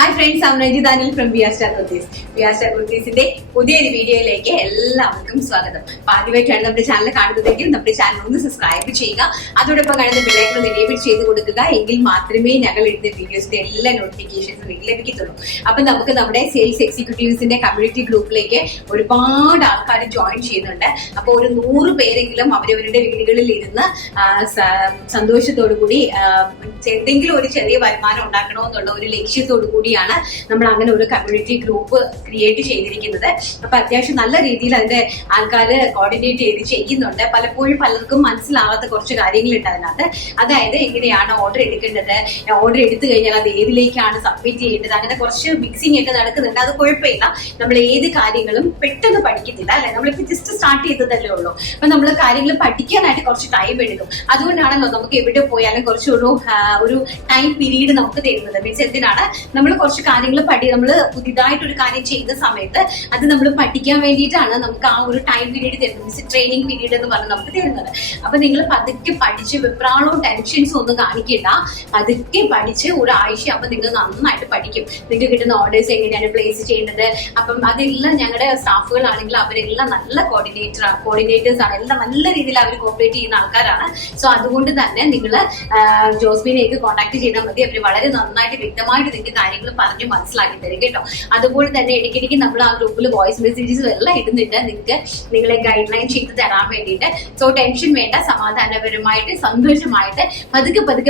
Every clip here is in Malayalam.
Hi friends, I'm Ranjit Daniel from VR Star Kurtis. VR Star Kurtisന്റെ പുതിയൊരു വീഡിയോയിലേക്ക് എല്ലാവർക്കും സ്വാഗതം. ആദ്യമായിട്ടാണ് നമ്മുടെ ചാനൽ കാണുന്നതെങ്കിൽ നമ്മുടെ ചാനൽ ഒന്ന് സബ്സ്ക്രൈബ് ചെയ്യുക. അതോടൊപ്പം കാണുന്ന ബെൽ ഐക്കൺ എനേബിൾ ചെയ്ത് കൊടുക്കുക. എങ്കിൽ മാത്രമേ ഞങ്ങൾ ഇടുന്ന വീഡിയോസിന്റെ എല്ലാ നോട്ടിഫിക്കേഷൻസും നിങ്ങൾക്ക് ലഭിക്കത്തുള്ളൂ. അപ്പൊ നമുക്ക് നമ്മുടെ സെയിൽസ് എക്സിക്യൂട്ടീവ്സിന്റെ കമ്മ്യൂണിറ്റി ഗ്രൂപ്പിലേക്ക് ഒരുപാട് ആൾക്കാർ ജോയിൻ ചെയ്യുന്നുണ്ട്. അപ്പോൾ ഒരു 100 പേരെങ്കിലും അവരവരുടെ വീടുകളിൽ ഇരുന്ന് സന്തോഷത്തോടു കൂടി എന്തെങ്കിലും ഒരു ചെറിയ വരുമാനം ഉണ്ടാക്കണമെന്നുള്ള ഒരു ലക്ഷ്യത്തോടു കൂടിയാണ് നമ്മൾ അങ്ങനെ ഒരു കമ്മ്യൂണിറ്റി ഗ്രൂപ്പ് ക്രിയേറ്റ് ചെയ്തിരിക്കുന്നത്. അപ്പൊ അത്യാവശ്യം നല്ല രീതിയിൽ അതിന്റെ ആൾക്കാർ കോർഡിനേറ്റ് ചെയ്ത് ചെയ്യുന്നുണ്ട്. പലപ്പോഴും പലർക്കും മനസ്സിലാവാത്ത കുറച്ച് കാര്യങ്ങളുണ്ട് അതിനകത്ത്. അതായത് എങ്ങനെയാണ് ഓർഡർ എടുക്കേണ്ടത്, ഓർഡർ എടുത്തു കഴിഞ്ഞാൽ അത് ഏതിലേക്കാണ് സബ്മിറ്റ് ചെയ്യേണ്ടത്, അങ്ങനെ കുറച്ച് മിക്സിംഗ് ഒക്കെ നടക്കുന്നുണ്ട്. അത് കുഴപ്പമില്ല, നമ്മൾ ഏത് കാര്യങ്ങളും പെട്ടെന്ന് പഠിക്കത്തില്ല അല്ലെ. നമ്മളിപ്പോ ജസ്റ്റ് സ്റ്റാർട്ട് ചെയ്തതല്ലേ ഉള്ളൂ. അപ്പൊ നമ്മൾ കാര്യങ്ങൾ പഠിക്കാനായിട്ട് കുറച്ച് ടൈം എടുക്കും. അതുകൊണ്ടാണല്ലോ നമുക്ക് എവിടെ പോയാലും കുറച്ചൊരു ടൈം പീരീഡ് നമുക്ക് തരുന്നത്. മീൻസ് എന്തിനാണ് നമ്മൾ കുറച്ച് കാര്യങ്ങൾ നമ്മൾ പുതിയതായിട്ടൊരു കാര്യം ചെയ്യുന്ന സമയത്ത് അത് നമ്മൾ പഠിക്കാൻ വേണ്ടിയിട്ടാണ് നമുക്ക് ആ ഒരു ടൈം പീരീഡ് തരുന്നത്. മീൻസ് ട്രെയിനിങ് പീരീഡ് എന്ന് പറഞ്ഞ് നമുക്ക് തരുന്നത്. അപ്പൊ നിങ്ങൾ പതുക്കെ പഠിച്ച് വെപ്രാളവും ടെൻഷൻസും ഒന്നും കാണിക്കില്ല. പതുക്കെ പഠിച്ച് ഒരാഴ്ച ആകുമ്പോൾ നിങ്ങൾ നന്നായിട്ട് പഠിക്കും. നിങ്ങൾക്ക് കിട്ടുന്ന ഓർഡേഴ്സ് എങ്ങനെയാണ് പ്ലേസ് ചെയ്യേണ്ടത്. അപ്പം അതെല്ലാം ഞങ്ങളുടെ സ്റ്റാഫുകളാണെങ്കിൽ അവരെല്ലാം നല്ല കോർഡിനേറ്റേഴ്സ് ആണ്. എല്ലാം നല്ല രീതിയിൽ അവർ കോപ്പറേറ്റ് ചെയ്യുന്ന ആൾക്കാരാണ്. സോ അതുകൊണ്ട് തന്നെ നിങ്ങൾ ജോസ്മിനെയൊക്കെ കോൺടാക്ട് ചെയ്താൽ മതി. അവർ വളരെ നന്നായിട്ട് വ്യക്തമായിട്ട് നിങ്ങൾക്ക് കാര്യങ്ങൾ പറഞ്ഞ് മനസ്സിലാക്കി തരും കേട്ടോ. അതുപോലെ തന്നെ ഇടയ്ക്കിടയ്ക്ക് നമ്മൾ ആ ഗ്രൂപ്പിൽ വോയിസ് മെസ്സേജസ് എല്ലാം ഇടുന്നുണ്ട് നിങ്ങൾക്ക് നിങ്ങളെ ഗൈഡ് ലൈൻ ചെയ്ത് തരാൻ വേണ്ടിയിട്ട്. സോ ടെൻഷൻ വേണ്ട, സമാധാനപരമായിട്ട് സന്തോഷമായിട്ട്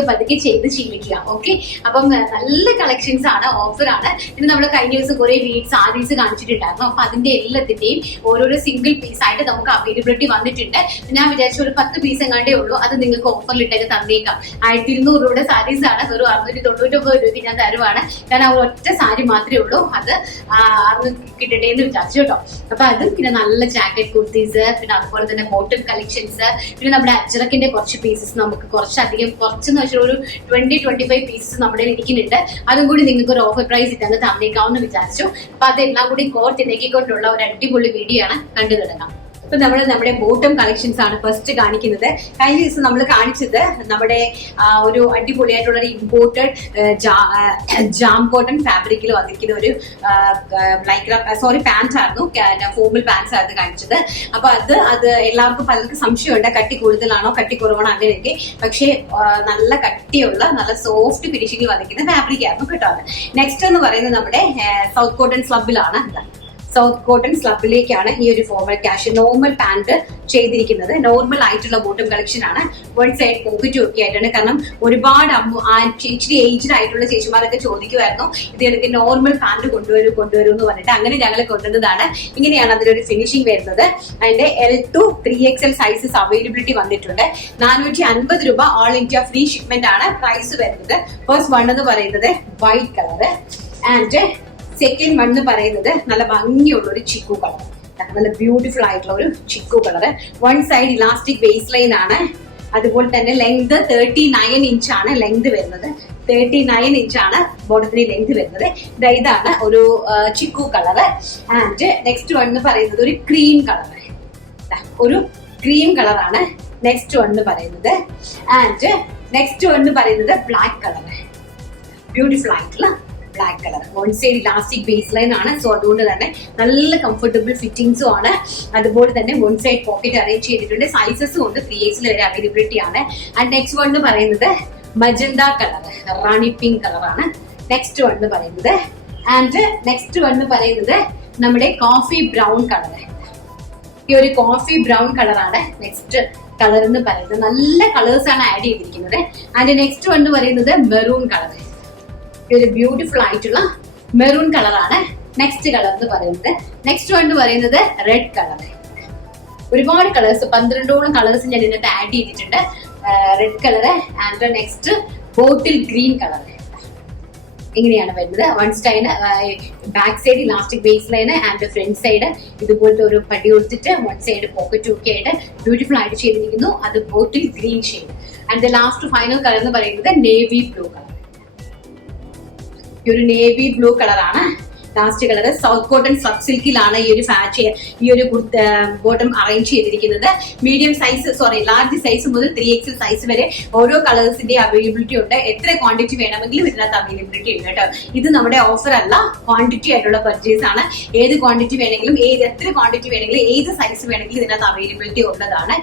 പതുക്കെ ചെയ്ത് ശീലിക്കുക. ഓക്കെ, അപ്പം നല്ല കളക്ഷൻസ് ആണ്, ഓഫറാണ്. പിന്നെ നമ്മൾ കഴിഞ്ഞ ദിവസം കുറെ സാരീസ് കാണിച്ചിട്ടുണ്ടായിരുന്നു. അപ്പൊ അതിന്റെ എല്ലാത്തിന്റെയും ഓരോരോ സിംഗിൾ പീസ് ആയിട്ട് നമുക്ക് അവൈലബിലിറ്റി വന്നിട്ടുണ്ട്. ഞാൻ വിചാരിച്ച ഒരു 10 പീസ് എങ്ങാണ്ടേ ഉള്ളൂ. അത് നിങ്ങൾക്ക് ഓഫറിലിട്ടൊക്കെ തന്നേക്കാം. 1200 രൂപയുടെ സാരീസ് ആണ്. വെറും 699 രൂപയ്ക്ക് ഞാൻ തരുവാണ്. കാരണം ആ ഒറ്റ സാരി മാത്രമേ ഉള്ളൂ. അത് കിട്ടട്ടെ എന്ന് വിചാരിച്ചു കേട്ടോ. അപ്പൊ അത് പിന്നെ നല്ല ജാക്കറ്റ് കുർത്തീസ്, പിന്നെ അതുപോലെ തന്നെ ബോട്ടം കളക്ഷൻസ്, പിന്നെ നമ്മുടെ അജ്രക്കിന്റെ കുറച്ച് പീസസ് നമുക്ക് കുറച്ചെന്ന് വെച്ചാൽ ഒരു 20-25 പീസസ് നമ്മുടെ ഇരിക്കുന്നുണ്ട്. അതും കൂടി നിങ്ങൾക്ക് ഒരു ഓഫർ പ്രൈസ് ഇട്ടങ്ങ് തന്നേക്കാമെന്ന് വിചാരിച്ചു. അപ്പൊ അതെല്ലാം കൂടി കോർത്തിണക്കിക്കൊണ്ടുള്ള ഒരു അടിപൊളി വീഡിയോ ആണ് കണ്ടു തുടങ്ങാം. ഇപ്പൊ നമ്മുടെ ബോട്ടം കളക്ഷൻസ് ആണ് ഫസ്റ്റ് കാണിക്കുന്നത്. കഴിഞ്ഞ ദിവസം നമ്മൾ കാണിച്ചത് നമ്മുടെ ഒരു അടിപൊളിയായിട്ടുള്ള ഇമ്പോർട്ടഡ് ജാം കോട്ടൺ ഫാബ്രിക്കിൽ വന്നിരിക്കുന്ന ഒരു പാൻസ് ആയിരുന്നു, ഫോമൽ പാൻസ് ആയിരുന്നു കാണിച്ചത്. അപ്പൊ അത് എല്ലാവർക്കും പലർക്കും സംശയമുണ്ട്, കട്ടി കൂടുതലാണോ കട്ടി കുറവാണോ അങ്ങനെയൊക്കെ. പക്ഷേ നല്ല കട്ടിയുള്ള നല്ല സോഫ്റ്റ് ഫിനിഷിംഗിൽ വന്നിരിക്കുന്ന ഫാബ്രിക് ആയിരുന്നു കേട്ടോ. നെക്സ്റ്റ് എന്ന് പറയുന്നത് നമ്മുടെ സൗത്ത് കോട്ടൺ സ്ലബിലാണ്. സൗത്ത് കോട്ടൺ സ്ലബിലേക്കാണ് ഈ ഒരു ഫോമൽ ക്യാഷ് നോർമൽ പാന്റ് ചെയ്തിരിക്കുന്നത്. നോർമൽ ആയിട്ടുള്ള ബോട്ടം കളക്ഷൻ ആണ്. വൺ സൈഡ് പോക്കറ്റും ഒക്കെ ആയിട്ടാണ്. കാരണം ഒരുപാട് ഇച്ചിരി ഏജ്ഡ് ആയിട്ടുള്ള ചേച്ചിമാരൊക്കെ ചോദിക്കുമായിരുന്നു ഇത് എനിക്ക് നോർമൽ പാന്റ് കൊണ്ടുവരൂ എന്ന് പറഞ്ഞിട്ട്. അങ്ങനെ ഞങ്ങൾ കൊണ്ടുവന്നതാണ്. ഇങ്ങനെയാണ് അതിലൊരു ഫിനിഷിംഗ് വരുന്നത്. അതിന്റെ L to 3XL sizes availability വന്നിട്ടുണ്ട്. 450 രൂപ ഓൾ ഇന്ത്യ ഫ്രീ ഷിപ്മെന്റ് ആണ് പ്രൈസ് വരുന്നത്. ഫസ്റ്റ് വൺ എന്ന് പറയുന്നത് white colour and second one എന്ന് പറയുന്നത് നല്ല ഭംഗിയുള്ള ഒരു ചിക്കു കളർ, നല്ല ബ്യൂട്ടിഫുൾ ആയിട്ടുള്ള ഒരു chikoo colour. One side elastic waist line ആണ്. അതുപോലെ തന്നെ ലെങ്ത് 39 ഇഞ്ച് ആണ് ലെങ്ത് വരുന്നത്. 39 ഇഞ്ച് ആണ് ബോട്ടത്തിന് ലെങ്ത് വരുന്നത്. ഇതാണ് ഒരു chikoo colour. And next one എന്ന് പറയുന്നത് ഒരു ക്രീം കളറാണ്. നെക്സ്റ്റ് വൺ എന്ന് പറയുന്നത്. ആൻഡ് നെക്സ്റ്റ് വൺ എന്ന് പറയുന്നത് ബ്ലാക്ക് കളർ, ബ്യൂട്ടിഫുൾ ആയിട്ടുള്ള black colour. One side elastic base line ആണ്. സോ അതുകൊണ്ട് തന്നെ നല്ല കംഫർട്ടബിൾ ഫിറ്റിംഗ്സും ആണ്. അതുപോലെ തന്നെ വൺ സൈഡ് പോക്കറ്റ് അറേഞ്ച് ചെയ്തിട്ടുണ്ട്. സൈസസും ഉണ്ട്, 3XL വരെ അവൈലബിലിറ്റി ആണ്. ആൻഡ് നെക്സ്റ്റ് വൺ എന്ന് പറയുന്നത് മജന്ത കളർ, റാണി പിങ്ക് കളറാണ് നെക്സ്റ്റ് വൺ എന്ന് പറയുന്നത്. ആൻഡ് നെക്സ്റ്റ് വൺ എന്ന് പറയുന്നത് നമ്മുടെ കോഫി ബ്രൗൺ കളർ. ഈ ഒരു കോഫി ബ്രൗൺ കളറാണ് നെക്സ്റ്റ് കളർ എന്ന് പറയുന്നത്. നല്ല കളേഴ്സ് ആണ് ആഡ് ചെയ്തിരിക്കുന്നത്. ആൻഡ് നെക്സ്റ്റ് വൺ എന്ന് പറയുന്നത് മെറൂൺ കളർ. ഒരു ബ്യൂട്ടിഫുൾ ആയിട്ടുള്ള മെറൂൺ കളറാണ് നെക്സ്റ്റ് കളർ എന്ന് പറയുന്നത്. നെക്സ്റ്റ് വൺ എന്ന് പറയുന്നത് റെഡ് കളർ. ഒരുപാട് കളേഴ്സ്, 12ഓളം കളേഴ്സ് ഞാൻ ഇതിനകത്ത് ആഡ് ചെയ്തിട്ടുണ്ട്. Red colour and next bottle green colour. ഇങ്ങനെയാണ് വരുന്നത്. One side back side elastic base line and front side ഇതുപോലത്തെ ഒരു പടി കൊടുത്തിട്ട് വൺ സൈഡ് പോക്കറ്റും ഒക്കെ ആയിട്ട് ബ്യൂട്ടിഫുൾ ആയിട്ട് ചെയ്തിരിക്കുന്നു. അത് bottle green shade. And last final colour എന്ന് പറയുന്നത് നേവി ബ്ലൂ കളർ. ഈ ഒരു നേവി ബ്ലൂ കളറാണ് last colour south cotton sub സിൽക്കിലാണ് ഈ ഒരു ബോട്ടം അറേഞ്ച് ചെയ്തിരിക്കുന്നത്. മീഡിയം സൈസ് ലാർജ് സൈസ് മുതൽ 3XL സൈസ് വരെ ഓരോ കളേഴ്സിന്റെ അവൈലബിലിറ്റി ഉണ്ട്. എത്ര ക്വാണ്ടിറ്റി വേണമെങ്കിലും ഇതിനകത്ത് അവൈലബിലിറ്റി ഉണ്ട് കേട്ടോ. ഇത് നമ്മുടെ ഓഫർ അല്ല, ക്വാണ്ടിറ്റി ആയിട്ടുള്ള പർച്ചേസ് ആണ്. ഏത് ക്വാണ്ടിറ്റി വേണമെങ്കിലും എത്ര ക്വാണ്ടിറ്റി വേണമെങ്കിലും ഏത് സൈസ് വേണമെങ്കിലും ഇതിനകത്ത് അവൈലബിലിറ്റി ഉള്ളതാണ്.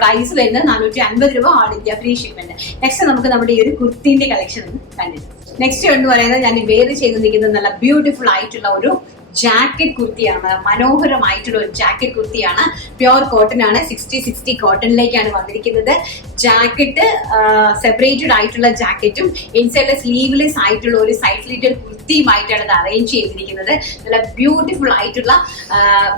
പ്രൈസ് വരുന്നത് 450 രൂപ, all India free shipment. Next നമുക്ക് നമ്മുടെ ഈ ഒരു കുർത്തിന്റെ കളക്ഷൻ കണ്ടിട്ട് നെക്സ്റ്റ് എന്ന് പറയുന്നത് ഞാൻ വേറെ ചെയ്ത് നിൽക്കുന്നത് നല്ല ബ്യൂട്ടിഫുൾ ആയിട്ടുള്ള ഒരു ജാക്കറ്റ് കുർത്തിയാണ്. മനോഹരമായിട്ടുള്ള ഒരു ജാക്കറ്റ് കുർത്തിയാണ്. പ്യോർ കോട്ടൺ ആണ്. 60 കോട്ടണിലേക്കാണ് വന്നിരിക്കുന്നത്. ജാക്കറ്റ് സെപ്പറേറ്റഡ് ആയിട്ടുള്ള ജാക്കറ്റും ഇൻസൈഡ് സ്ലീവ്ലെസ് ആയിട്ടുള്ള ഒരു സൈഡ് സ്ലിറ്റഡ് കുർത്തിയുമായിട്ടാണ് ഇത് അറേഞ്ച് ചെയ്തിരിക്കുന്നത്. നല്ല ബ്യൂട്ടിഫുൾ ആയിട്ടുള്ള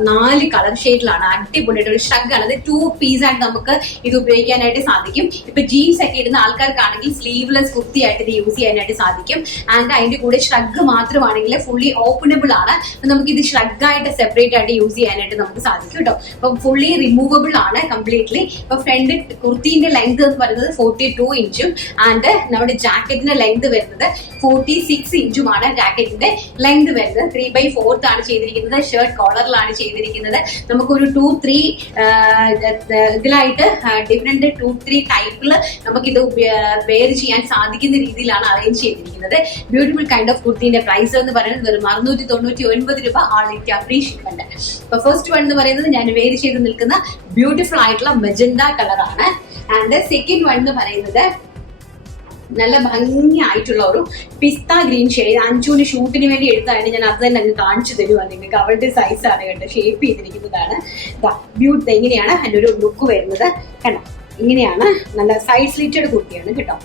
4 കളർ ഷെയ്ഡിലാണ്. അടിപൊളിയായിട്ട് ഒരു ഷ്രഗ് ആണ്. അത് 2 പീസ് ആയിട്ട് നമുക്ക് ഇത് ഉപയോഗിക്കാനായിട്ട് സാധിക്കും. ഇപ്പൊ ജീൻസ് ഒക്കെ ഇടുന്ന ആൾക്കാർക്കാണെങ്കിൽ സ്ലീവ്ലെസ് കുർത്തിയായിട്ട് ഇത് യൂസ് ചെയ്യാനായിട്ട് സാധിക്കും. ആൻഡ് അതിന്റെ കൂടെ ഷ്രഗ് മാത്രമാണെങ്കിൽ ഫുള്ളി ഓപ്പണബിൾ ആണ്. നമുക്ക് ഇത് ഷ്രഗ് ആയിട്ട് സെപ്പറേറ്റ് ആയിട്ട് യൂസ് ചെയ്യാനായിട്ട് നമുക്ക് സാധിക്കും കേട്ടോ. അപ്പൊ ഫുള്ളി റിമൂവബിൾ ആണ് കംപ്ലീറ്റ്ലി. ഇപ്പൊ ഫ്രണ്ട് കുർത്തിന്റെ ലെങ്ത് എന്ന് പറയുന്നത് 42 ഇഞ്ചും ആൻഡ് നമ്മുടെ ജാക്കറ്റിന്റെ ലെങ്ത് വരുന്നത് 46 ഇഞ്ചുമാണ്. ജാക്കറ്റിന്റെ ലെങ്ത് വരുന്നത് 3/4 ആണ് ചെയ്തിരിക്കുന്നത്. ഷർട്ട് കോളറിലാണ് ചെയ്തിരിക്കുന്നത്. നമുക്കൊരു 2-3 ഇതിലായിട്ട് ഡിഫറെന്റ് 2-3 ടൈപ്പിൽ നമുക്കിത് വെയർ ചെയ്യാൻ സാധിക്കുന്ന രീതിയിലാണ് അറേഞ്ച് ചെയ്തിരിക്കുന്നത്. ബ്യൂട്ടിഫുൾ കൈൻഡ് ഓഫ് കുർത്തിന്റെ പ്രൈസ് എന്ന് പറയുന്നത് വെറും 699 രൂപ, ഓൾ ഇന്ത്യ ഫ്രീ ഷിപ്മെന്റ്. അപ്പൊ ഫസ്റ്റ് വൺ എന്ന് പറയുന്നത് ഞാൻ വെയർ ചെയ്ത് നിൽക്കുന്ന ബ്യൂട്ടിഫുൾ ആയിട്ടുള്ള മെജന്ത കളറാണ്. ആൻഡ് സെക്കൻഡ് വൺ എന്ന് പറയുന്നത് നല്ല ഭംഗിയായിട്ടുള്ള ഒരു പിസ്ത ഗ്രീൻ ഷെയ്ഡ്. അഞ്ചൂന് ഷൂട്ടിന് വേണ്ടി എടുത്തായിട്ട് ഞാൻ അത് തന്നെ അങ്ങ് കാണിച്ചു തരുവാ നിങ്ങൾക്ക്. അവളുടെ സൈസ് ആണ് കേട്ടോ, ഷേപ്പ് ചെയ്തിരിക്കുന്നതാണ്. ബ്യൂട്ടി ഇങ്ങനെയാണ് അതിൻ്റെ ഒരു ലുക്ക് വരുന്നത് കണ്ടോ. ഇങ്ങനെയാണ്, നല്ല സൈഡ് സ്ലിറ്റഡ് കുർത്തിയാണ് കേട്ടോ.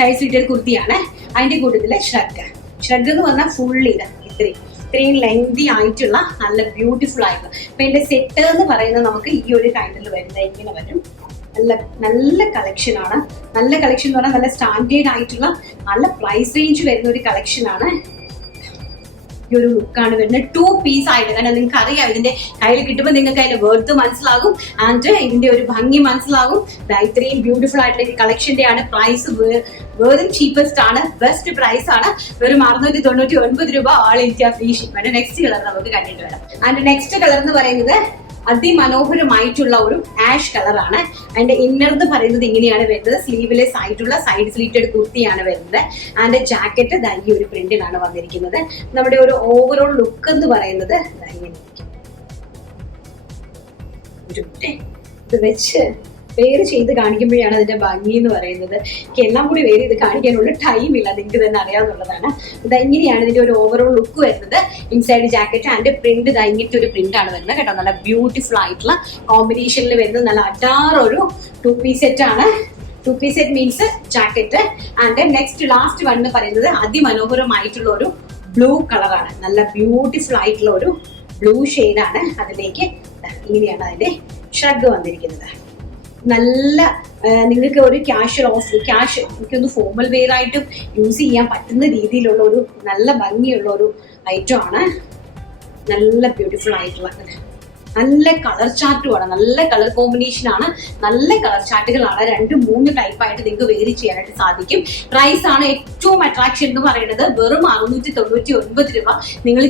സൈഡ് സ്ലിറ്റഡ് കുർത്തിയാണ്. അതിന്റെ കൂട്ടത്തില് ഷ്രഗ് എന്ന് പറഞ്ഞാൽ ഫുള്ളി ഇത്രയും ലെങ്തി ആയിട്ടുള്ള നല്ല ബ്യൂട്ടിഫുൾ ആയിട്ടുള്ള. അപ്പൊ എന്റെ സെറ്റ് എന്ന് പറയുന്നത് നമുക്ക് ഈ ഒരു കൈൻഡിൽ വരുന്നത് ഇങ്ങനെ വരും. നല്ല കളക്ഷൻ ആണ്. നല്ല കളക്ഷൻ എന്ന് പറഞ്ഞാൽ നല്ല സ്റ്റാൻഡേർഡ് ആയിട്ടുള്ള നല്ല പ്രൈസ് റേഞ്ച് വരുന്ന ഒരു കളക്ഷൻ ആണ്. ഈ ഒരു ലുക്കാണ് വരുന്നത്. 2 പീസ് ആയിട്ട്. കാരണം നിങ്ങൾക്ക് അറിയാം, ഇതിന്റെ കയ്യിൽ കിട്ടുമ്പോൾ നിങ്ങൾക്ക് അതിന്റെ വേർത്ത് മനസ്സിലാകും ആൻഡ് ഇതിന്റെ ഒരു ഭംഗി മനസ്സിലാകും. ഇത്രയും ബ്യൂട്ടിഫുൾ ആയിട്ടുള്ള ഈ കളക്ഷന്റെ ആണ്. പ്രൈസ് വെറും ചീപ്പസ്റ്റ് ആണ്, ബെസ്റ്റ് പ്രൈസ് ആണ്. വെറും 699 രൂപ, all India free shipment. Next colour നമുക്ക് കണ്ടിട്ട് വരാം. ആൻഡ് നെക്സ്റ്റ് കളർ എന്ന് പറയുന്നത് അതിമനോഹരമായിട്ടുള്ള ഒരു ആഷ് കളറാണ്. അതിന്റെ ഇന്നർ എന്ന് പറയുന്നത് ഇങ്ങനെയാണ് വരുന്നത്. സ്ലീവ്ലെസ് ആയിട്ടുള്ള സൈഡ് സ്ലിറ്റഡ് കുർത്തിയാണ് വരുന്നത്. ആൻഡ് ജാക്കറ്റ് ഈ ഒരു പ്രിന്റിലാണ് വന്നിരിക്കുന്നത്. നമ്മുടെ ഒരു ഓവറോൾ ലുക്ക് എന്ന് പറയുന്നത് ഇത് വെച്ച് വെയർ ചെയ്ത് കാണിക്കുമ്പോഴാണ് അതിന്റെ ഭംഗി എന്ന് പറയുന്നത്. എനിക്ക് എല്ലാം കൂടി വെയർ ചെയ്ത് കാണിക്കാനുള്ള ടൈം ഇല്ല, നിങ്ങൾക്ക് തന്നെ അറിയാവുന്നതാണ്. ഇങ്ങനെയാണ് ഇതിന്റെ ഒരു ഓവറോൾ ലുക്ക് വരുന്നത്. ഇൻസൈഡ് ജാക്കറ്റ് ആൻഡ് പ്രിന്റ് ഇങ്ങനത്തെ ഒരു പ്രിന്റ് ആണ് വരുന്നത് കേട്ടോ. നല്ല ബ്യൂട്ടിഫുൾ ആയിട്ടുള്ള കോമ്പിനേഷനിൽ വരുന്നത് നല്ല അടാറൊരു 2 പീസ് സെറ്റ് ആണ്. 2 piece set means jacket. And next last one എന്ന് പറയുന്നത് അതിമനോഹരമായിട്ടുള്ള ഒരു ബ്ലൂ കളറാണ്. നല്ല ബ്യൂട്ടിഫുൾ ആയിട്ടുള്ള ഒരു ബ്ലൂ ഷെയ്ഡാണ്. അതിലേക്ക് ഇങ്ങനെയാണ് അതിന്റെ ഷ്രഗ് വന്നിരിക്കുന്നത്. നല്ല നിങ്ങൾക്ക് ഒരു ക്യാഷ് എനിക്കൊന്ന് ഫോർമൽ വെയർ ആയിട്ടും യൂസ് ചെയ്യാൻ പറ്റുന്ന രീതിയിലുള്ള ഒരു നല്ല ഭംഗിയുള്ള ഒരു ഐറ്റം ആണ്. നല്ല ബ്യൂട്ടിഫുൾ ആയിട്ടുള്ള നല്ല കളർ ചാർട്ടുമാണ്. നല്ല കളർ കോമ്പിനേഷൻ ആണ്. നല്ല കളർ ചാർട്ടുകളാണ്. 2-3 ടൈപ്പായിട്ട് നിങ്ങൾക്ക് വേരി ചെയ്യാനായിട്ട് സാധിക്കും. പ്രൈസ് ആണ് ഏറ്റവും അട്രാക്ഷൻ എന്ന് പറയുന്നത്. വെറും 699 രൂപ. നിങ്ങൾ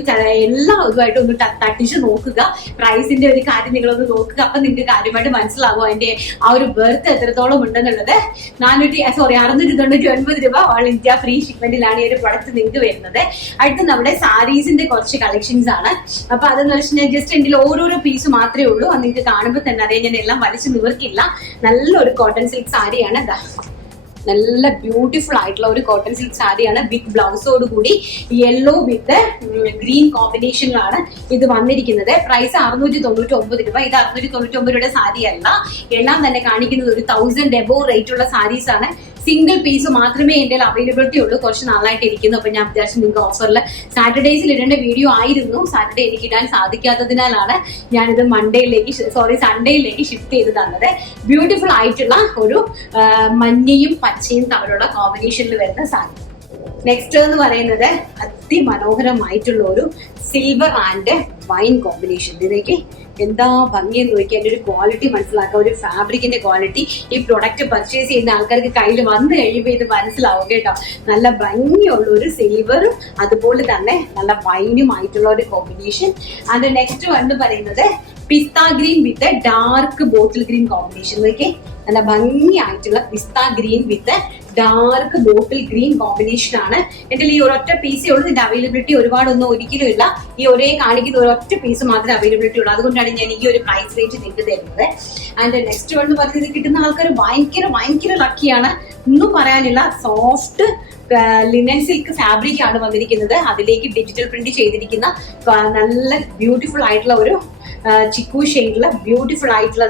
എല്ലാ ഇതുമായിട്ട് ഒന്ന് തട്ടിച്ച് നോക്കുക. പ്രൈസിന്റെ ഒരു കാര്യം നിങ്ങളൊന്ന് നോക്കുക. അപ്പൊ നിങ്ങൾക്ക് കാര്യമായിട്ട് മനസ്സിലാകും അതിന്റെ ആ ഒരു ബർത്ത് എത്രത്തോളം ഉണ്ടെന്നുള്ളത്. 699 രൂപ, ഓൾ ഇന്ത്യ ഫ്രീ ഷിപ്മെന്റിലാണ് ഈ ഒരു പ്രൊഡക്റ്റ് നിങ്ങൾക്ക് വരുന്നത്. അടുത്ത് നമ്മുടെ സാരീസിന്റെ കുറച്ച് കളക്ഷൻസ് ആണ്. അപ്പൊ അതെന്ന് വെച്ചാൽ ഞാൻ ജസ്റ്റ് എന്റെ ഓരോരോ പീസ് മാത്രമേ ഉള്ളൂ. അത് നിങ്ങൾക്ക് കാണുമ്പോൾ തന്നെ അറിയാം, ഞാൻ എല്ലാം വലിച്ചു നിവർക്കില്ല. നല്ലൊരു കോട്ടൺ സിൽക്ക് സാരിയാണ്. നല്ല ബ്യൂട്ടിഫുൾ ആയിട്ടുള്ള ഒരു കോട്ടൺ സിൽക്ക് സാരിയാണ്. വിത്ത് ബ്ലൗസോട് കൂടി യെല്ലോ വിത്ത് ഗ്രീൻ കോമ്പിനേഷനിലാണ് ഇത് വന്നിരിക്കുന്നത്. പ്രൈസ് 699 രൂപ. ഇത് 699 രൂപയുടെ സാരി അല്ല. എല്ലാം തന്നെ കാണിക്കുന്നത് ഒരു 1000 എബോ റേറ്റ് ഉള്ള സാരീസ് ആണ്. സിംഗിൾ പീസ് മാത്രമേ എൻ്റെ അവൈലബിലിറ്റി ഉള്ളൂ. കുറച്ച് നാളായിട്ട് ഇരിക്കുന്നു. അപ്പൊ ഞാൻ വിചാരിച്ചു നിങ്ങൾക്ക് ഓഫറിൽ സാറ്റർഡേസിൽ ഇടേണ്ട വീഡിയോ ആയിരുന്നു. സാറ്റർഡേ എനിക്ക് ഇടാൻ സാധിക്കാത്തതിനാലാണ് ഞാനിത് സൺഡേയിലേക്ക് ഷിഫ്റ്റ് ചെയ്ത് തന്നത്. ബ്യൂട്ടിഫുൾ ആയിട്ടുള്ള ഒരു മഞ്ഞയും പച്ചയും തമ്മിലുള്ള കോമ്പിനേഷനിൽ വരുന്ന സാരി. നെക്സ്റ്റ് എന്ന് പറയുന്നത് അതിമനോഹരമായിട്ടുള്ള ഒരു സിൽവർ ആൻഡ് വൈൻ കോമ്പിനേഷൻ. ഇതിലേക്ക് എന്താ ഭംഗിയെന്ന് നോക്കി അതിന്റെ ഒരു ക്വാളിറ്റി മനസ്സിലാക്കുക, ഒരു ഫാബ്രിക്കിന്റെ ക്വാളിറ്റി. ഈ പ്രൊഡക്റ്റ് പർച്ചേസ് ചെയ്യുന്ന ആൾക്കാർക്ക് കയ്യിൽ വന്നു കഴിയുമ്പോൾ ഇത് മനസ്സിലാവും കേട്ടോ. നല്ല ഭംഗിയുള്ള ഒരു സിൽവറും അതുപോലെ തന്നെ നല്ല വൈനുമായിട്ടുള്ള ഒരു കോമ്പിനേഷൻ. അതിന്റെ നെക്സ്റ്റ് വന്ന് പറയുന്നത് pista green with dark bottle green combination. നോക്കി നല്ല ഭംഗിയായിട്ടുള്ള pista green with dark bottle green combination ആണ്. എന്റെ ഈ ഒരൊറ്റ പീസേ ഉള്ളൂ. ഇതിന്റെ അവൈലബിലിറ്റി ഒരുപാടൊന്നും ഒരിക്കലും ഇല്ല. ഈ ഒരേ കാണിക്കുന്ന ഒരൊറ്റ പീസ് മാത്രമേ അവൈലബിലിറ്റി ഉള്ളൂ. അതുകൊണ്ടാണ് ഞാൻ ഈ ഒരു പ്രൈസ് റേഞ്ച് നിങ്ങൾക്ക് തരുന്നത്. ആൻഡ് നെക്സ്റ്റ് വന്ന് പറഞ്ഞത് കിട്ടുന്ന ആൾക്കാർ ഭയങ്കര ലക്കിയാണ്. ഒന്നും പറയാനില്ല. സോഫ്റ്റ് ലിനൻ സിൽക്ക് ഫാബ്രിക് ആണ് വന്നിരിക്കുന്നത്. അതിലേക്ക് ഡിജിറ്റൽ പ്രിന്റ് ചെയ്തിരിക്കുന്ന നല്ല ബ്യൂട്ടിഫുൾ ആയിട്ടുള്ള ഒരു ചിക്കു ഷെയ്ഡിലുള്ള ബ്യൂട്ടിഫുൾ ആയിട്ടുള്ള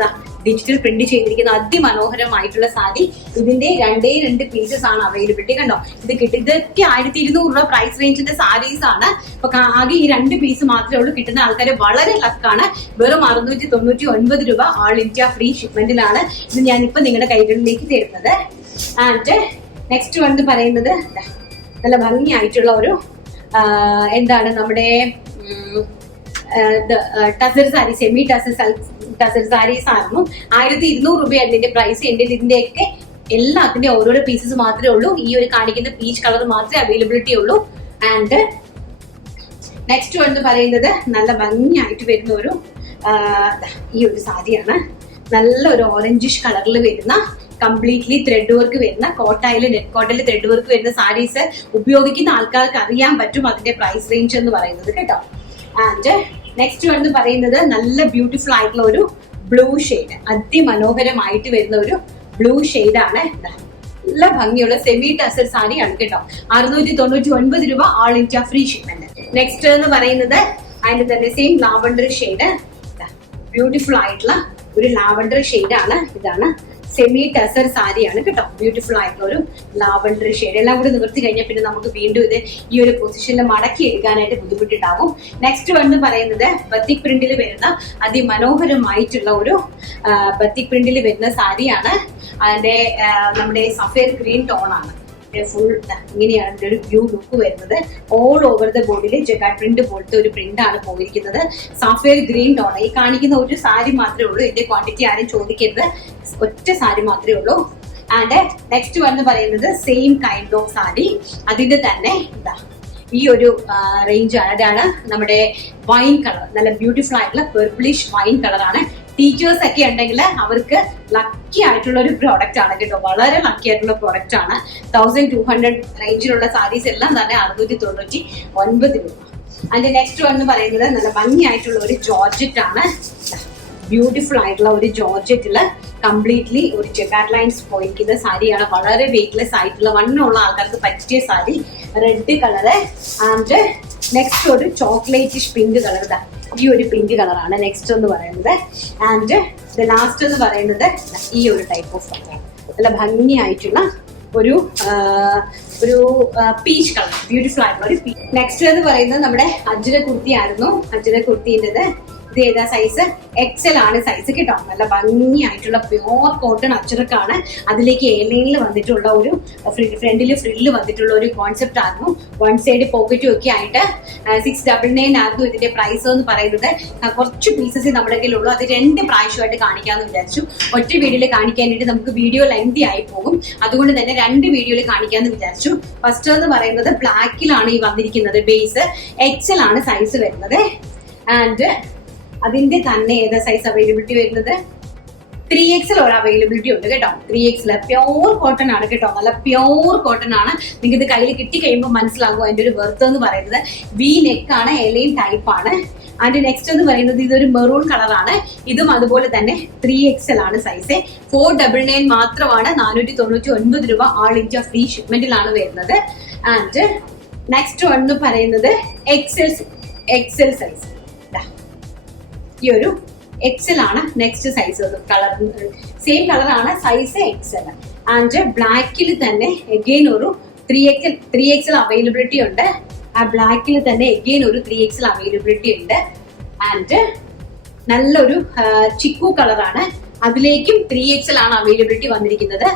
ഡിജിറ്റൽ പ്രിന്റ് ചെയ്തിരിക്കുന്ന അതിമനോഹരമായിട്ടുള്ള സാരി. ഇതിന്റെ 2 പീസസ് ആണ് അവൈലബിലിറ്റി. കണ്ടോ, ഇത് കിട്ടും. ഇതൊക്കെ 1200 രൂപ പ്രൈസ് റേഞ്ചിന്റെ സാരീസ് ആണ്. അപ്പൊ ആകെ ഈ 2 പീസ് മാത്രമേ ഉള്ളൂ. കിട്ടുന്ന ആൾക്കാർ വളരെ ലക്കാണ്. വെറും 699 രൂപ ഓൾ ഇന്ത്യ ഫ്രീ ഷിപ്മെന്റിലാണ് ഇത് ഞാനിപ്പോ നിങ്ങളുടെ കൈകളിലേക്ക് തരുന്നത്. ആൻഡ് നെക്സ്റ്റ് വന്ന് പറയുന്നത് നല്ല ഭംഗിയായിട്ടുള്ള ഒരു എന്താണ് നമ്മുടെ ടസർ സാരി, സെമി ടസർ സാരീസ് ആയിരുന്നു. 1200 രൂപയായിരുന്നു ഇതിന്റെ പ്രൈസ്. എന്റെ ഇതിന്റെയൊക്കെ എല്ലാത്തിന്റെ ഓരോരോ പീസസ് മാത്രമേ ഉള്ളൂ. ഈ ഒരു കാണിക്കുന്ന പീച്ച് കളർ മാത്രമേ അവൈലബിലിറ്റി ഉള്ളൂ. ആൻഡ് നെക്സ്റ്റ് വന്ന് പറയുന്നത് നല്ല ഭംഗിയായിട്ട് വരുന്ന ഒരു ഈ ഒരു സാരിയാണ്. നല്ല ഒരു ഓറഞ്ചിഷ് കളറിൽ വരുന്ന കംപ്ലീറ്റ്ലി ത്രെഡ് വർക്ക് വരുന്ന കോട്ടയിൽ നെറ്റ് കോട്ടയിൽ ത്രെഡ് വർക്ക് വരുന്ന സാരീസ് ഉപയോഗിക്കുന്ന ആൾക്കാർക്ക് അറിയാൻ പറ്റും അതിന്റെ പ്രൈസ് റേഞ്ച് എന്ന് പറയുന്നത് കേട്ടോ. ആൻഡ് നെക്സ്റ്റ് വന്ന് പറയുന്നത് നല്ല ബ്യൂട്ടിഫുൾ ആയിട്ടുള്ള ഒരു ബ്ലൂ ഷെയ്ഡ്, അതിമനോഹരമായിട്ട് വരുന്ന ഒരു ബ്ലൂ ഷെയ്ഡാണ്. നല്ല ഭംഗിയുള്ള സെമി ടസർ സാരിയാണ് കേട്ടോ. 699 രൂപ all India free shipment. Next എന്ന് പറയുന്നത് അതിന്റെ തന്നെ സെയിം ലാവണ്ടർ ഷെയ്ഡ്, ബ്യൂട്ടിഫുൾ ആയിട്ടുള്ള ഒരു ലാവണ്ടർ ഷെയ്ഡാണ്. ഇതാണ് സെമി ടസർ സാരിയാണ് കേട്ടോ. ബ്യൂട്ടിഫുൾ ആയിട്ടുള്ള ഒരു ലാവണ്ടർ ഷെയ്ഡ്. എല്ലാം കൂടി നിവർത്തി കഴിഞ്ഞാൽ പിന്നെ നമുക്ക് വീണ്ടും ഇത് ഈ ഒരു പൊസിഷനിൽ മടക്കി എടുക്കാനായിട്ട് ബുദ്ധിമുട്ടുണ്ടാവും. നെക്സ്റ്റ് വന്ന് പറയുന്നത് ബത്തിക് പ്രിന്റിൽ വരുന്ന അതിമനോഹരമായിട്ടുള്ള ഒരു ബത്തിക് പ്രിന്റിൽ വരുന്ന സാരിയാണ്. അതിന്റെ നമ്മുടെ സഫേർ ഗ്രീൻ ടോൺ ആണ്. ഫുൾ ഇങ്ങനെയാണ് ഇതിന്റെ ഒരു വ്യൂ ലുക്ക് വരുന്നത്. ഓൾ ഓവർ ദ ബോഡിയിൽ ജഗാഡ് പ്രിന്റ് പോലത്തെ ഒരു പ്രിന്റ് ആണ് പോയിരിക്കുന്നത്. Sapphire green tone. ഈ കാണിക്കുന്ന ഒരു സാരി മാത്രമേ ഉള്ളൂ. ഇതിന്റെ ക്വാണ്ടിറ്റി ആരും ചോദിക്കരുത്. ഒറ്റ സാരി മാത്രമേ ഉള്ളൂ. ആൻഡ് നെക്സ്റ്റ് വന്ന് പറയുന്നത് സെയിം കൈൻഡ് ഓഫ് സാരി. അതിന്റെ തന്നെ ഈ ഒരു റേഞ്ച് ആണ്. അതാണ് നമ്മുടെ വൈൻ കളർ. നല്ല ബ്യൂട്ടിഫുൾ ആയിട്ടുള്ള പെർപ്പിളിഷ് വൈൻ കളറാണ്. ടീച്ചേഴ്സ് ഒക്കെ ഉണ്ടെങ്കിൽ അവർക്ക് ലക്കി ആയിട്ടുള്ള ഒരു പ്രോഡക്റ്റ് ആണ് കേട്ടോ. വളരെ ലക്കി ആയിട്ടുള്ള പ്രോഡക്റ്റ് ആണ്. 1200 റേഞ്ചിലുള്ള സാരീസ് എല്ലാം തന്നെ 699 രൂപ. അതിന്റെ നെക്സ്റ്റ് വന്ന് പറയുന്നത് നല്ല ഭംഗിയായിട്ടുള്ള ഒരു ജോർജറ്റ് ആണ്. ബ്യൂട്ടിഫുൾ ആയിട്ടുള്ള ഒരു ജോർജറ്റില് കംപ്ലീറ്റ്ലി ഒരു ജഗാഡ് ലൈൻസ് പോയിരിക്കുന്ന സാരിയാണ്. വളരെ വെയിറ്റ്ലെസ് ആയിട്ടുള്ള വണ്ണമുള്ള ആൾക്കാർക്ക് പറ്റിയ sari. Red colour. And next ഒരു ചോക്ലേറ്റിഷ് പിങ്ക് കളർ. ഈ ഒരു പിങ്ക് കളറാണ് നെക്സ്റ്റ് എന്ന് പറയുന്നത്. ആൻഡ് ലാസ്റ്റ് എന്ന് പറയുന്നത് ഈ ഒരു ടൈപ്പ് ഓഫ് കളറാണ്. നല്ല ഭംഗിയായിട്ടുള്ള ഒരു പീച്ച് കളർ, ബ്യൂട്ടിഫുൾ ആയിട്ടുള്ള ഒരു പീച്ച്. നെക്സ്റ്റ് എന്ന് പറയുന്നത് നമ്മുടെ അജ്ര കുർത്തി ആയിരുന്നു. അജ്ര കുർത്തിൻ്റെത് ഇത് ഏതാ സൈസ്? എക്സൽ ആണ് സൈസ് കേട്ടോ. നല്ല ഭംഗിയായിട്ടുള്ള പ്യോർ കോട്ടൺ അച്ചറക്കാണ്. അതിലേക്ക് എലയിൽ വന്നിട്ടുള്ള ഒരു ഫ്രണ്ടില് ഫ്രില്ല് വന്നിട്ടുള്ള ഒരു കോൺസെപ്റ്റ് ആയിരുന്നു. വൺ സൈഡ് പോക്കറ്റും ഒക്കെ ആയിട്ട് 699 ആയിരുന്നു ഇതിന്റെ പ്രൈസ് എന്ന് പറയുന്നത്. കുറച്ച് പീസസ് നമ്മുടെ കയ്യിലുള്ളൂ. അത് 2 പ്രാവശ്യമായിട്ട് കാണിക്കാമെന്ന് വിചാരിച്ചു. ഒറ്റ വീഡിയോയിൽ കാണിക്കാനായിട്ട് നമുക്ക് വീഡിയോ ലെങ്തി ആയി പോകും. അതുകൊണ്ട് തന്നെ 2 വീഡിയോയിൽ കാണിക്കാമെന്ന് വിചാരിച്ചു. ഫസ്റ്റ് എന്ന് പറയുന്നത് ബ്ലാക്കിലാണ് ഈ വന്നിരിക്കുന്നത്. ബേസ് എക്സൽ ആണ് സൈസ് വരുന്നത്. ആൻഡ് അതിന്റെ തന്നെ ഏതാ സൈസ് അവൈലബിലിറ്റി വരുന്നത്? 3XL ഒരു അവൈലബിലിറ്റി ഉണ്ട് കേട്ടോ. 3XL പ്യോർ കോട്ടൺ ആണ് കേട്ടോ. നല്ല പ്യോർ കോട്ടൺ ആണ്. നിങ്ങൾക്ക് ഇത് കയ്യിൽ കിട്ടി കഴിയുമ്പോൾ മനസ്സിലാകും അതിന്റെ ഒരു വെർത്ത് എന്ന് പറയുന്നത്. വി നെക്ക് ആണ്, എലൈൻ ടൈപ്പ് ആണ്. അതിന്റെ നെക്സ്റ്റ് എന്ന് പറയുന്നത് ഇതൊരു മെറൂൺ കളറാണ്. ഇതും അതുപോലെ തന്നെ 3XL ആണ് സൈസ്. 499 മാത്രമാണ്. 499 രൂപ ഓൾ ഇന്ത്യ ഫ്രീ ഷിപ്മെന്റിലാണ് വരുന്നത്. ആൻഡ് നെക്സ്റ്റ് എന്ന് പറയുന്നത് എക്സൽ സൈസ്. ഈ ഒരു എക്സൽ ആണ് നെക്സ്റ്റ് സൈസ്. കളർ സെയിം കളറാണ്, സൈസ് എക്സൽ. ആൻഡ് ബ്ലാക്കിൽ തന്നെ എഗെയിൻ ഒരു 3XL അവൈലബിലിറ്റി ഉണ്ട്. ആ ബ്ലാക്കിൽ തന്നെ എഗെയിൻ ഒരു 3XL അവൈലബിലിറ്റി ഉണ്ട്. ആൻഡ് നല്ലൊരു ചിക്കു കളറാണ്. അതിലേക്കും 3XL ആണ് അവൈലബിലിറ്റി വന്നിരിക്കുന്നത്.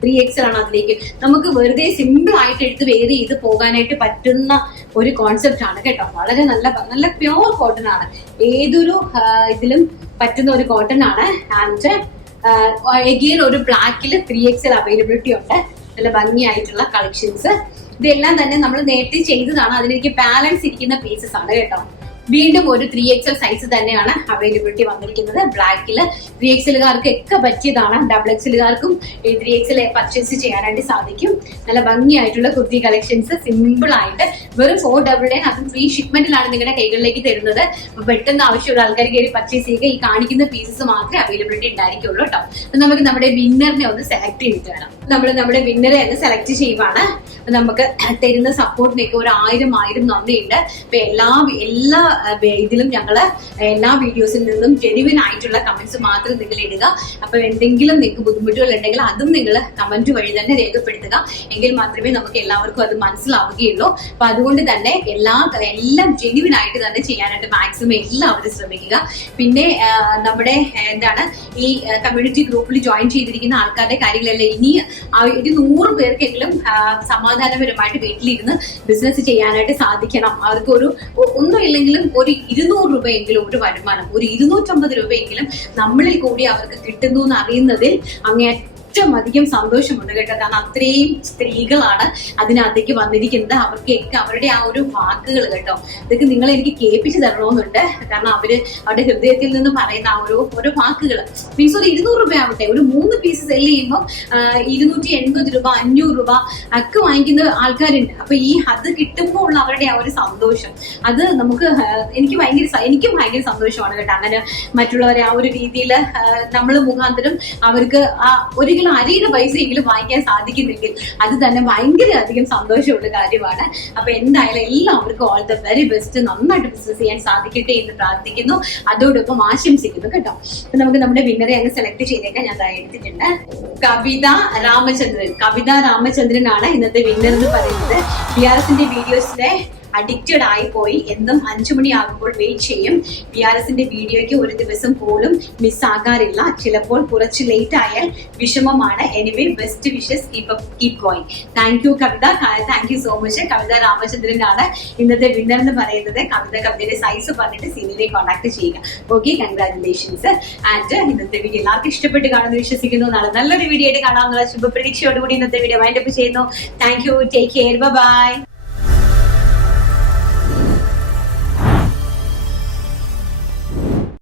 3XL ആണ് അതിലേക്ക്. നമുക്ക് വെറുതെ സിമ്പിൾ ആയിട്ട് എടുത്ത് വെയർ ചെയ്ത് പോകാനായിട്ട് പറ്റുന്ന ഒരു കോൺസെപ്റ്റ് ആണ് കേട്ടോ. വളരെ നല്ല നല്ല പ്യോർ കോട്ടൺ ആണ്, ഏതൊരു ഇതിലും പറ്റുന്ന ഒരു കോട്ടൺ ആണ്. ആൻഡ് എഗെയിൻ ഒരു ബ്ലാക്കിൽ 3XL അവൈലബിലിറ്റി ഉണ്ട്. നല്ല ഭംഗിയായിട്ടുള്ള കളക്ഷൻസ്. ഇതെല്ലാം തന്നെ നമ്മൾ നേരത്തെ ചെയ്തതാണ്, അതിലേക്ക് ബാലൻസ് ഇരിക്കുന്ന പീസസ് ആണ് കേട്ടോ. വീണ്ടും ഒരു 3XL സൈസ് തന്നെയാണ് അവൈലബിലിറ്റി വന്നിരിക്കുന്നത്. ബ്ലാക്കിൽ 3XLകാർക്ക് ഒക്കെ പറ്റിയതാണ്. XXLകാർക്കും ഈ 3XL പർച്ചേസ് ചെയ്യാനായിട്ട് സാധിക്കും. നല്ല ഭംഗിയായിട്ടുള്ള കുർത്തി കളക്ഷൻസ്, സിമ്പിൾ ആയിട്ട് വെറും 499, അതും ഫ്രീ ഷിപ്മെന്റിലാണ് നിങ്ങളുടെ കൈകളിലേക്ക് തരുന്നത്. അപ്പൊ പെട്ടെന്ന് ആവശ്യമുള്ള ആൾക്കാർ കയറി പർച്ചേസ് ചെയ്യുക. ഈ കാണിക്കുന്ന പീസസ് മാത്രമേ അവൈലബിലിറ്റി ഉണ്ടായിരിക്കുള്ളൂ കേട്ടോ. അപ്പൊ നമുക്ക് നമ്മുടെ വിന്നറിനെ ഒന്ന് സെലക്ട് ചെയ്തിട്ട് വേണം. നമ്മൾ നമ്മുടെ വിന്നറെ ഒന്ന് സെലക്ട് ചെയ്യുവാണ്. നമുക്ക് തരുന്ന സപ്പോർട്ടിനൊക്കെ 1000 നന്ദിയുണ്ട്. അപ്പൊ എല്ലാ ഇതിലും ഞങ്ങള് എല്ലാ വീഡിയോസിൽ നിന്നും ജെന്യുവിൻ ആയിട്ടുള്ള കമന്റ്സ് മാത്രം നിങ്ങൾ ഇടുക. അപ്പൊ എന്തെങ്കിലും നിങ്ങൾക്ക് ബുദ്ധിമുട്ടുകൾ ഉണ്ടെങ്കിൽ അതും നിങ്ങൾ കമന്റ് വഴി തന്നെ രേഖപ്പെടുത്തുക. എങ്കിൽ മാത്രമേ നമുക്ക് എല്ലാവർക്കും അത് മനസ്സിലാവുകയുള്ളൂ. അപ്പൊ അതുകൊണ്ട് തന്നെ എല്ലാം ജെന്യുവിൻ ആയിട്ട് തന്നെ ചെയ്യാനായിട്ട് മാക്സിമം എല്ലാവരും ശ്രമിക്കുക. പിന്നെ നമ്മുടെ ഈ കമ്മ്യൂണിറ്റി ഗ്രൂപ്പിൽ ജോയിൻ ചെയ്തിരിക്കുന്ന ആൾക്കാരുടെ കാര്യങ്ങളെല്ലാം ഇനി ഒരു 100 പേർക്കെങ്കിലും സമാധാനപരമായിട്ട് വീട്ടിലിരുന്ന് ബിസിനസ് ചെയ്യാനായിട്ട് സാധിക്കണം. അവർക്ക് ഒന്നും ഇല്ലെങ്കിലും ഒരു 200 രൂപയെങ്കിലും ഒരു വരുമാനം, ഒരു 250 രൂപയെങ്കിലും നമ്മളിൽ കൂടി അവർക്ക് കിട്ടുന്നു എന്ന് അറിയുന്നതിൽ ഏറ്റവും അധികം സന്തോഷമുണ്ട് കേട്ടോ. കാരണം അത്രയും സ്ത്രീകളാണ് അതിനകത്തേക്ക് വന്നിരിക്കുന്നത്. അവർക്കൊക്കെ അവരുടെ ആ ഒരു വാക്കുകൾ കേട്ടോ, ഇതൊക്കെ നിങ്ങൾ എനിക്ക് കേൾപ്പിച്ചു തരണമെന്നുണ്ട്. കാരണം അവരുടെ ഹൃദയത്തിൽ നിന്ന് പറയുന്ന ആ ഓരോ വാക്കുകൾ മീൻസ് ഒരു 200 രൂപ ആവട്ടെ, ഒരു 3 പീസ് സെല് ചെയ്യുമ്പോൾ 280 രൂപ 500 രൂപ ഒക്കെ വാങ്ങിക്കുന്ന ആൾക്കാരുണ്ട്. അപ്പൊ അത് കിട്ടുമ്പോൾ ഉള്ള അവരുടെ ആ ഒരു സന്തോഷം, അത് എനിക്കും ഭയങ്കര സന്തോഷമാണ് കേട്ടോ. അങ്ങനെ മറ്റുള്ളവരെ ആ ഒരു രീതിയിൽ നമ്മൾ മുഖാന്തരം അവർക്ക് ഒരു കിലോ അരിയുടെ പൈസയെങ്കിലും വാങ്ങിക്കാൻ സാധിക്കുന്നെങ്കിൽ അത് തന്നെ ഭയങ്കര അധികം സന്തോഷമുള്ള കാര്യമാണ്. അപ്പൊ എന്തായാലും എല്ലാവർക്കും ഓൾ ദ വെരി ബെസ്റ്റ്. നന്നായിട്ട് ബിസിനസ് ചെയ്യാൻ സാധിക്കട്ടെ എന്ന് പ്രാർത്ഥിക്കുന്നു, അതോടൊപ്പം ആശംസിക്കുന്നു കേട്ടോ. അപ്പൊ നമുക്ക് നമ്മുടെ വിന്നറെ അങ്ങ് സെലക്ട് ചെയ്തേക്കാൻ ഞാൻ എടുത്തിട്ടുണ്ട്. കവിത രാമചന്ദ്രനാണ് ഇന്നത്തെ വിന്നർ എന്ന് പറയുന്നത്. BRSന്റെ വീഡിയോസിലെ അഡിക്റ്റഡ് ആയി പോയി, എന്നും 5 മണിയാകുമ്പോൾ വെയിറ്റ് ചെയ്യും. BRSന്റെ വീഡിയോയ്ക്ക് ഒരു ദിവസം പോലും മിസ്സാകാറില്ല. ചിലപ്പോൾ കുറച്ച് ലേറ്റ് ആയാൽ വിഷമമാണ്. Anyway best wishes, keep going. Thank you Kavitha, thank you so much. Kavitha രാമചന്ദ്രനാണ് ഇന്നത്തെ വിന്നർ എന്ന് പറയുന്നത്. കവിതയുടെ സൈസ് പറഞ്ഞിട്ട് സീനിയറെ കോൺടാക്ട് ചെയ്യുക. Okay, congratulations. ആൻഡ് ഇന്നത്തെ വീഡിയോ എല്ലാവർക്കും ഇഷ്ടപ്പെട്ട് കാണുമെന്ന് വിശ്വസിക്കുന്നു. നാളെ നല്ലൊരു വീഡിയോ ആയിട്ട് കാണാമെന്നുള്ള ശുഭപ്രതീക്ഷയോടുകൂടി ഇന്നത്തെ വീഡിയോ വൈൻഡപ്പ് ചെയ്യുന്നു. Thank you, take care, by.